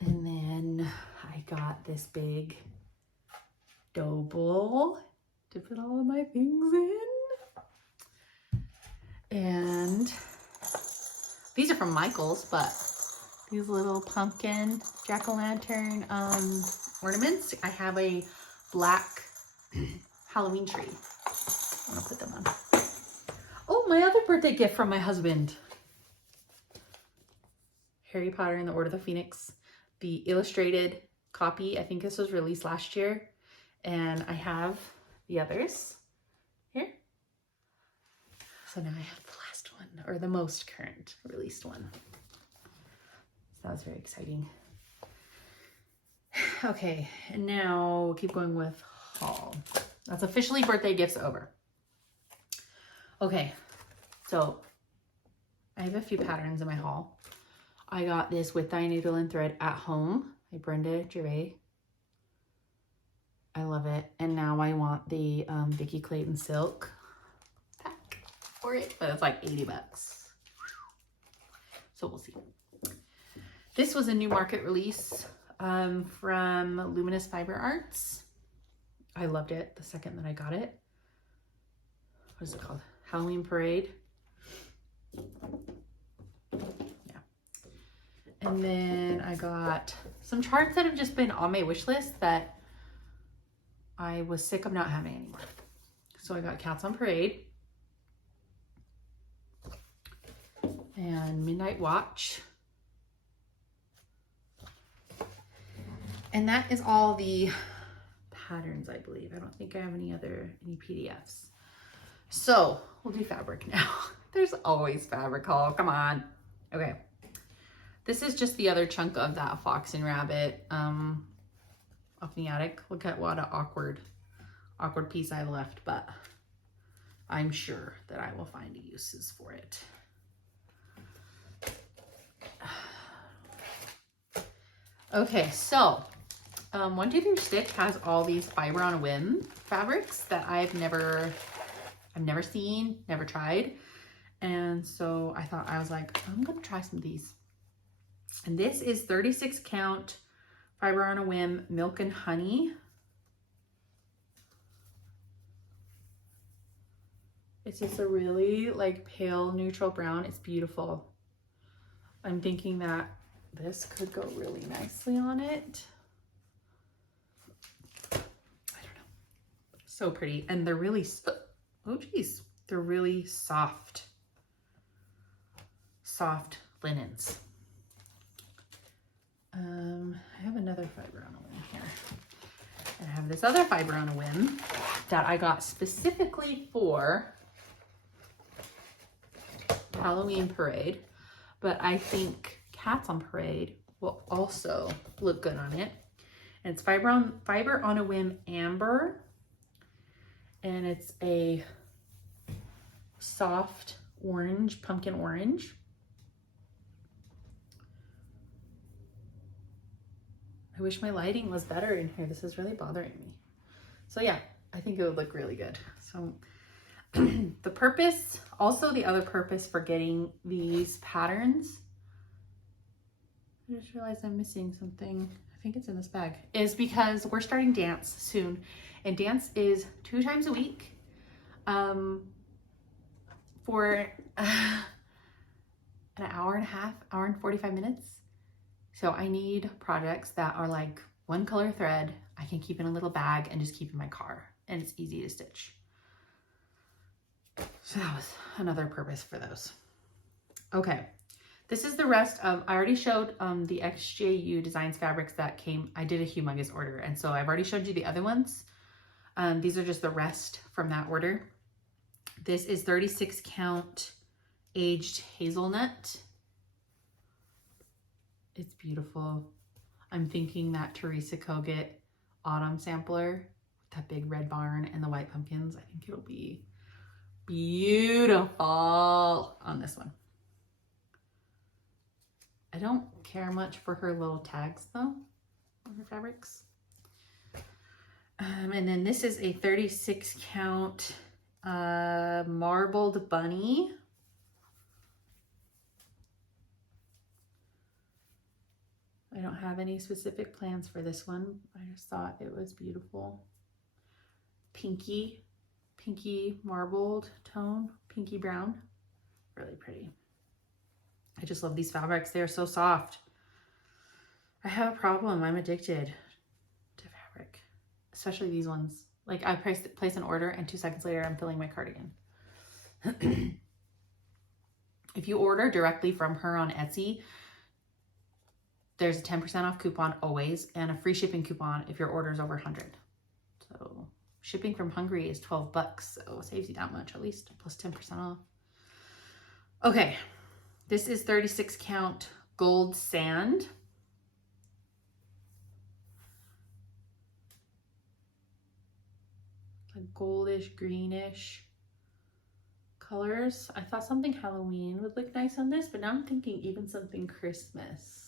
And then I got this big dough bowl to put all of my things in. And these are from Michael's, but these little pumpkin jack-o'-lantern ornaments. I have a black Halloween tree. I'm gonna put them on. Oh, my other birthday gift from my husband. Harry Potter and the Order of the Phoenix. The illustrated copy. I think this was released last year. And I have the others here. So now I have the last one, or the most current released one. So that was very exciting. Okay, and now we'll keep going with haul. That's officially birthday gifts over. Okay, so I have a few patterns in my haul. I got this With Thy Needle and Thread at Home by Brenda Gervais. I love it. And now I want the Vicki Clayton Silk pack for it, but it's like 80 bucks. So we'll see. This was a new market release from Luminous Fiber Arts. I loved it the second that I got it. What is it called? Halloween Parade. And then I got some charts that have just been on my wish list that I was sick of not having anymore. So I got Cats on Parade and Midnight Watch. And that is all the patterns, I believe. I don't think I have any PDFs. So we'll do fabric now. There's always fabric haul, come on. Okay. This is just the other chunk of that fox and rabbit up in the attic. Look at what an awkward piece I left, but I'm sure that I will find uses for it. Okay, so 1, 2, 3 Stitch has all these fiber on a whim fabrics that I've never seen, never tried. And so I was like, I'm gonna try some of these. And this is 36 count fiber on a whim milk and honey. It's just a really like pale neutral brown. It's beautiful. I'm thinking that this could go really nicely on it. I don't know. So pretty. And they're really, oh geez, they're really soft linens. I have another fiber on a whim here. And I have this other fiber on a whim that I got specifically for Halloween parade, but I think Cats on Parade will also look good on it. And it's fiber on a whim amber, and it's a soft orange, pumpkin orange. I wish my lighting was better in here. This is really bothering me. So yeah, I think it would look really good. So the purpose, also the other purpose for getting these patterns, I just realized I'm missing something. I think it's in this bag, is because we're starting dance soon. And dance is 2 times a week for an hour and a half, hour and 45 minutes. So I need projects that are like 1 color thread. I can keep in a little bag and just keep in my car, and it's easy to stitch. So that was another purpose for those. Okay, this is the rest of, I already showed the XJU Designs fabrics that came, I did a humongous order, and so I've already showed you the other ones. These are just the rest from that order. This is 36 count aged hazelnut. It's beautiful. I'm thinking that Teresa Kogut autumn sampler with that big red barn and the white pumpkins. I think it'll be beautiful on this one. I don't care much for her little tags though on her fabrics. And then this is a 36 count marbled bunny. I don't have any specific plans for this one. I just thought it was beautiful. Pinky marbled tone, pinky brown, really pretty. I just love these fabrics. They're so soft. I have a problem. I'm addicted to fabric, especially these ones. Like I place an order and 2 seconds later I'm filling my cardigan. If you order directly from her on Etsy, there's a 10% off coupon always, and a free shipping coupon if your order is over 100. So shipping from Hungary is 12 bucks, so it saves you that much at least, plus 10% off. Okay, this is 36 count gold sand. Like goldish, greenish colors. I thought something Halloween would look nice on this, but now I'm thinking even something Christmas.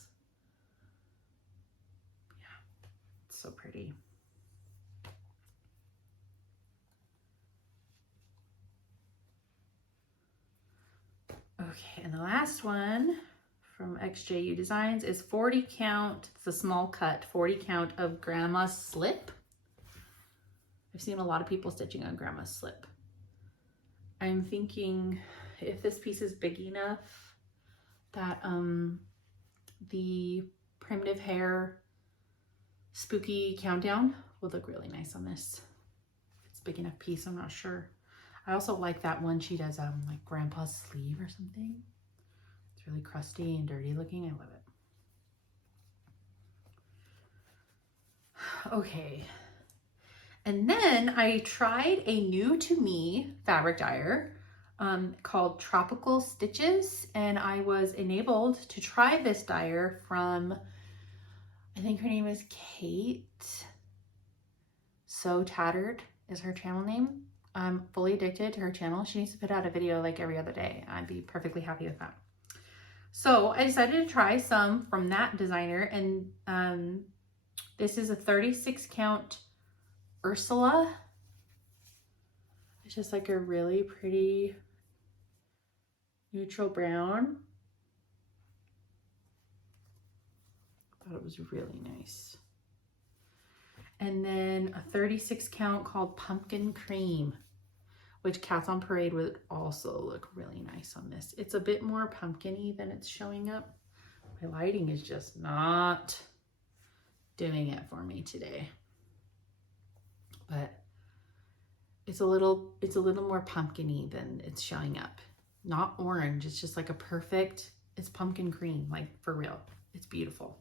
So pretty. Okay, and the last one from XJU Designs is 40 count. It's a small cut, 40 count of Grandma's Slip. I've seen a lot of people stitching on Grandma's Slip. I'm thinking if this piece is big enough that the Primitive Hair Spooky Countdown would look really nice on this. If it's a big enough piece, I'm not sure. I also like that one she does like Grandpa's sleeve or something. It's really crusty and dirty looking. I love Okay. And then I tried a new to me fabric dyer called Tropical Stitches, and I was enabled to try this dyer from, I think her name is Kate. So Tattered is her channel name. I'm fully addicted to her channel. She needs to put out a video like every other day. I'd be perfectly happy with that. So I decided to try some from that designer, and this is a 36 count Ursula. It's just like a really pretty neutral brown. Thought it was really nice. And then a 36 count called Pumpkin Cream, which Cats on Parade would also look really nice on this. It's a bit more pumpkin-y than it's showing up. My lighting is just not doing it for me today. But it's a little more pumpkin-y than it's showing up. Not orange, it's just like a perfect, it's pumpkin cream, like for real. It's beautiful.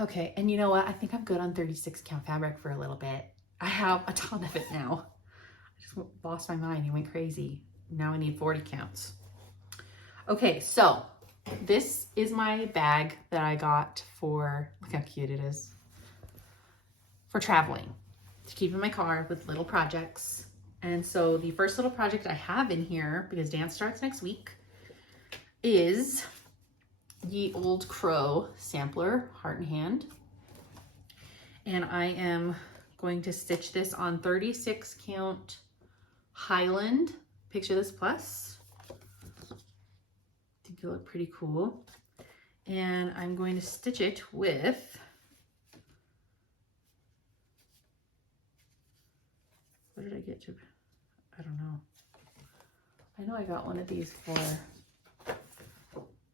Okay, and you know what? I think I'm good on 36 count fabric for a little bit. I have a ton of it now. I just lost my mind and went crazy. Now I need 40 counts. Okay, so this is my bag that I got for, look how cute it is, for traveling, to keep in my car with little projects. And so the first little project I have in here, because dance starts next week, is Ye Old Crow sampler, heart and hand. And I am going to stitch this on 36 count Highland Picture This Plus. I think it'll look pretty cool. And I'm going to stitch it with, what did I get to, I don't know. I know I got one of these for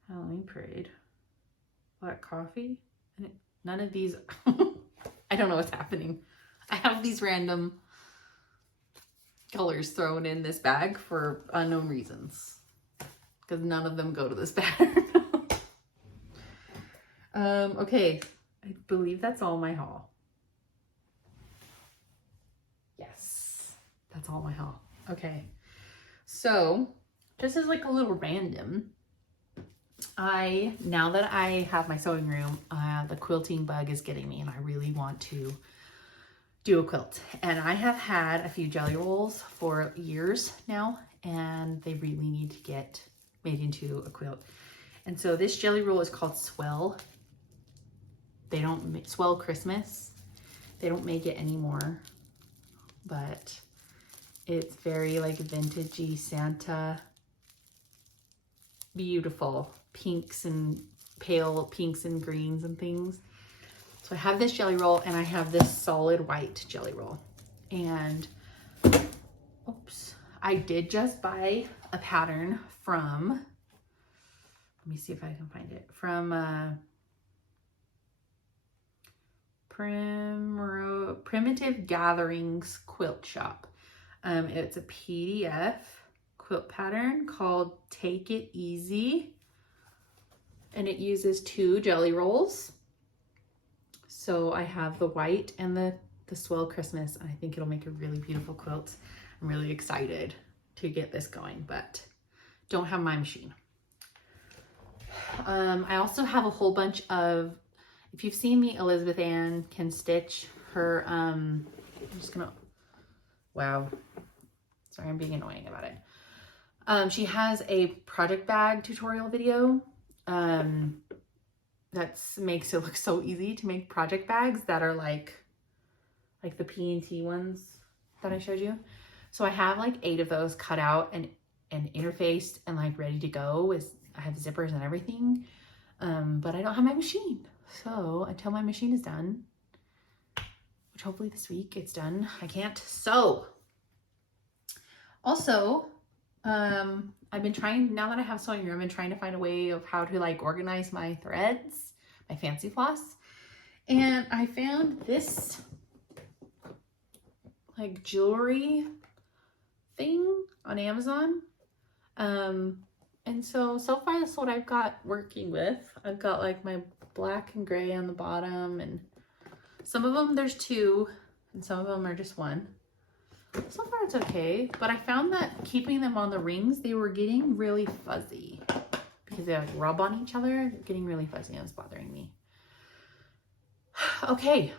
Halloween Parade. Black coffee. And none of these, I don't know what's happening. I have these random colors thrown in this bag for unknown reasons, because none of them go to this pattern. Okay, I believe that's all my haul. Yes, that's all my haul. Okay, so just as like a little random, now that I have my sewing room, the quilting bug is getting me, and I really want to do a quilt. And I have had a few jelly rolls for years now, and they really need to get made into a quilt. And so this jelly roll is called Swell. They don't make Swell Christmas. They don't make it anymore, but it's very like vintagey Santa, beautiful pinks and pale pinks and greens and things. So I have this jelly roll, and I have this solid white jelly roll. And oops, I did just buy a pattern from, let me see if I can find it, from Primitive Gatherings Quilt Shop. It's a PDF quilt pattern called Take It Easy, and it uses 2 jelly rolls. So I have the white and the Swell Christmas, and I think it'll make a really beautiful quilt. I'm really excited to get this going, but don't have my machine. I also have a whole bunch of, if you've seen me, Elizabeth Ann can stitch her, I'm just gonna, wow, sorry, I'm being annoying about it. She has a project bag tutorial video that makes it look so easy to make project bags that are like the P&T ones that I showed you. So I have like 8 of those cut out and interfaced and like ready to go. I have zippers and everything, but I don't have my machine. So until my machine is done, which hopefully this week it's done, I can't sew. Also, I've been trying, now that I have sewing room, I've been trying to find a way of how to like organize my threads, my fancy floss. And I found this like jewelry thing on Amazon. And so far that's what I've got working with. I've got like my black and gray on the bottom, and some of them there's 2 and some of them are just 1. So far it's okay, but I found that keeping them on the rings, they were getting really fuzzy because they like rub on each other, getting really fuzzy, and it was bothering me. Okay,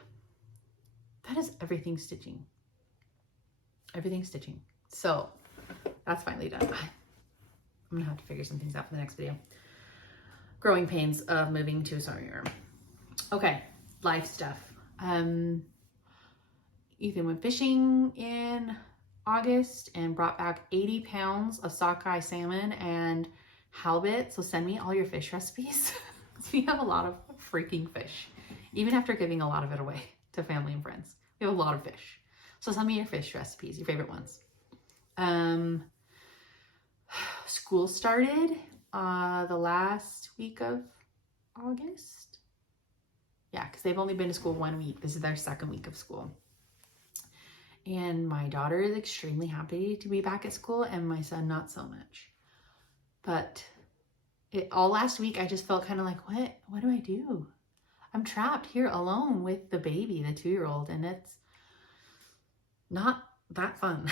that is everything stitching. Everything stitching. So that's finally done. I'm gonna have to figure some things out for the next video. Growing pains of moving to a sewing room. Okay, life stuff. Ethan went fishing in August and brought back 80 pounds of sockeye salmon and halibut. So send me all your fish recipes. We have a lot of freaking fish, even after giving a lot of it away to family and friends. We have a lot of fish. So send me your fish recipes, your favorite ones. School started the last week of August. Yeah, because they've only been to school 1 week. This is their 2nd week of school. And my daughter is extremely happy to be back at school, and my son not so much. But all last week I just felt kind of like, what do I do? I'm trapped here alone with the baby, the 2-year-old, and it's not that fun.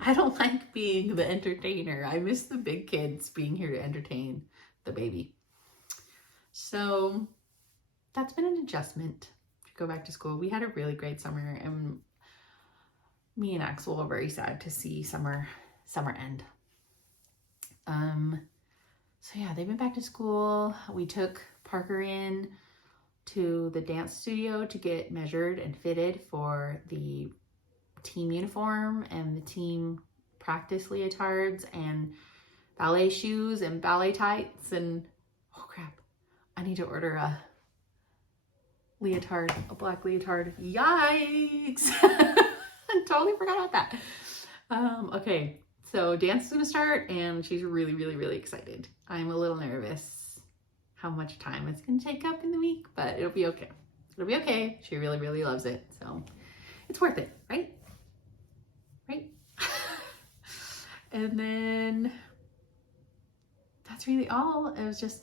I don't like being the entertainer. I miss the big kids being here to entertain the baby. So that's been an adjustment to go back to school. We had a really great summer, and me and Axel were very sad to see summer end. So yeah, they've been back to school. We took Parker in to the dance studio to get measured and fitted for the team uniform and the team practice leotards and ballet shoes and ballet tights, and oh crap, I need to order a leotard, a black leotard. Yikes! I totally forgot about that. Okay, so dance is gonna start and she's really excited. I'm a little nervous how much time it's gonna take up in the week, but it'll be okay. It'll be okay. She really loves it, so it's worth it, right? Right? And then that's really all. It was just,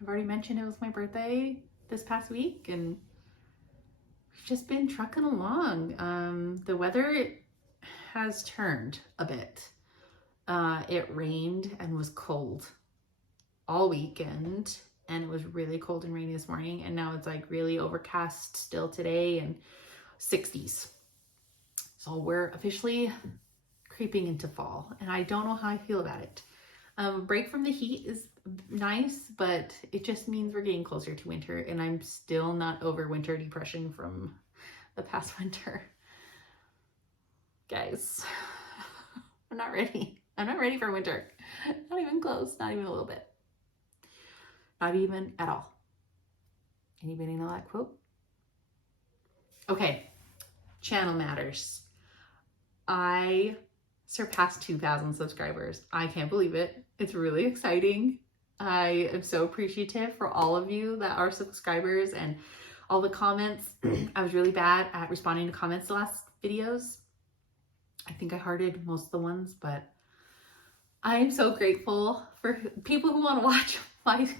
I've already mentioned it was my birthday this past week, and we've just been trucking along. The weather has turned a bit. It rained and was cold all weekend, and it was really cold and rainy this morning, and now it's like really overcast still today and 60s. So we're officially creeping into fall, and I don't know how I feel about it. Break from the heat is nice, but it just means we're getting closer to winter, and I'm still not over winter depression from the past winter. Guys, I'm not ready. I'm not ready for winter. Not even close, not even a little bit. Not even at all. Anybody know that quote? Okay, channel matters. I surpassed 2,000 subscribers. I can't believe it. It's really exciting. I am so appreciative for all of you that are subscribers and all the comments. I was really bad at responding to comments the last videos. I think I hearted most of the ones, but I am so grateful for people who want to watch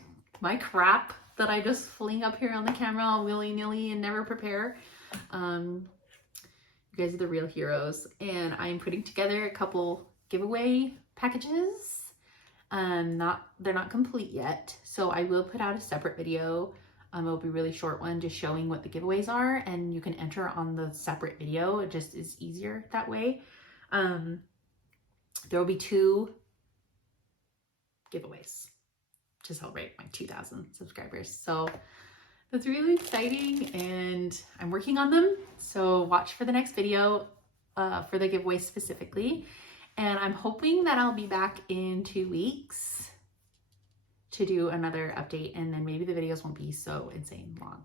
my crap that I just fling up here on the camera all willy-nilly and never prepare. You guys are the real heroes, and I'm putting together a couple giveaway packages. They're not complete yet, so I will put out a separate video. It'll be a really short one just showing what the giveaways are, and you can enter on the separate video. It just is easier that way. There will be 2 giveaways to celebrate my 2,000 subscribers. So that's really exciting, and I'm working on them. So watch for the next video for the giveaway specifically. And I'm hoping that I'll be back in 2 weeks to do another update, and then maybe the videos won't be so insane long.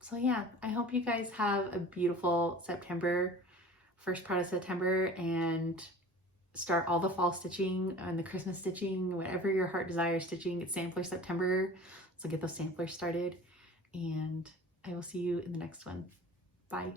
So yeah, I hope you guys have a beautiful September, first part of September, and start all the fall stitching and the Christmas stitching, whatever your heart desires stitching. It's Sampler September, so get those samplers started, and I will see you in the next one. Bye.